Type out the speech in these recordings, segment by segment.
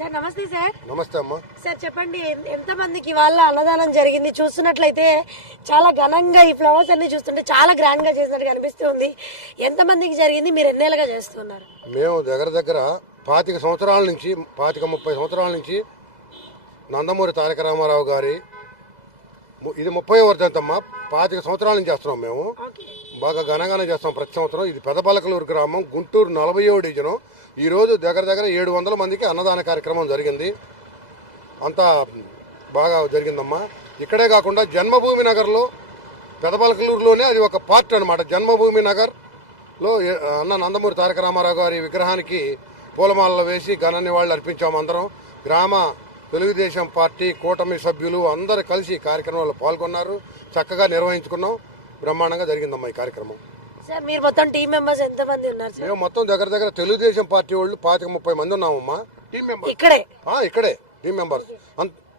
Sir నమస్తే sir. నమస్తే అమ్మా. సార్ చెప్పండి, ఎంత మందికి వాళ్ళ అన్నదానం జరిగింది? చూస్తున్నట్లయితే చాలా ఘనంగా ఈ ఫ్లవర్స్ అన్ని చూస్తుంటే చాలా గ్రాండ్ గా చేసినట్టు అనిపిస్తుంది. ఎంత మందికి జరిగింది? మీరు ఎన్నేళ్ళుగా చేస్తున్నారు? మేము దగ్గర 25 సంవత్సరాల నుంచి 30 సంవత్సరాల నుంచి నందమూరి తారక రామారావు గారి ఇది 30వ వర్ధంతమ్మా. 25 సంవత్సరాల నుంచి చేస్తున్నాం మేము. బాగా ఘనంగానే చేస్తాం ప్రతి సంవత్సరం. ఇది పెదపలకలూరు గ్రామం, గుంటూరు 40వ డివిజను. ఈరోజు దగ్గర 700 మందికి అన్నదాన కార్యక్రమం జరిగింది. అంతా బాగా జరిగిందమ్మా. ఇక్కడే కాకుండా జన్మభూమి నగర్లో పెదపలకలూరులోనే అది ఒక పార్ట్ అనమాట. జన్మభూమి నగర్లో అన్న నందమూరి తారక రామారావు గారి విగ్రహానికి పూలమాలలు వేసి ఘన నివాళులు అర్పించాము అందరం. గ్రామ తెలుగుదేశం పార్టీ కూటమి సభ్యులు అందరూ కలిసి ఈ కార్యక్రమంలో పాల్గొన్నారు. చక్కగా నిర్వహించుకున్నాం. బ్రహ్మాండంగా జరిగిందమ్మా ఈ కార్యక్రమం. సార్ మీరు మొత్తం టీం మెంబర్స్ ఎంత మంది ఉన్నారు సార్? మేము మొత్తం దగ్గర తెలుగుదేశం పార్టీ వాళ్ళు 25-30 మంది ఉన్నామమ్మా. టీం మెంబర్స్ ఇక్కడే టీం మెంబర్స్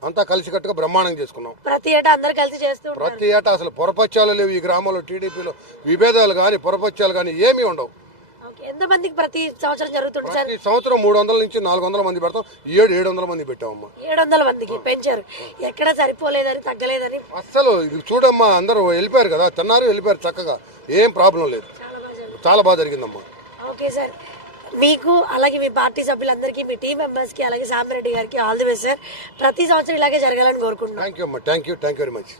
అంతా కలిసికట్టుగా బ్రహ్మాండంగా చేసుకున్నాం. ప్రతి ఏటా అందరు కలిసి చేస్తూ ప్రతి ఏటా అసలు పొరపత్యాలు లేవు ఈ గ్రామంలో. టీడీపీలో విభేదాలు కానీ పొరపత్యాలు కానీ ఏమీ ఉండవు. ఎంత మందికి ప్రతి సంవత్సరం జరుగుతుంది సార్? ఈ సంవత్సరం 300 నుంచి 400 మంది పెడతాం. ఈ ఏడు 700 మంది పెట్టామమ్మా. 700 మందికి పెంచారు. ఎక్కడ సరిపోలేదని తగ్గలేదని అస్సలు ఇది చూడమ్మా, అందరూ వెళ్ళిపోయారు కదా, తిన్నారు వెళ్ళిపోయారు చక్కగా. ఏం ప్రాబ్లం లేదు. చాలా బాగా జరిగిందమ్మా. ఓకే సార్, మీకు అలాగే మీ పార్టీ సభ్యులందరికీ, మీ టీం మెంబర్స్ కి, అలాగే సాంబరెడ్డి గారికి ఆల్ ది బెస్ట్ సార్. ప్రతి సంవత్సరం ఇలాగే జరగాలని కోరుకుంటున్నాను. థ్యాంక్ యూ అమ్మా. Thank you very much.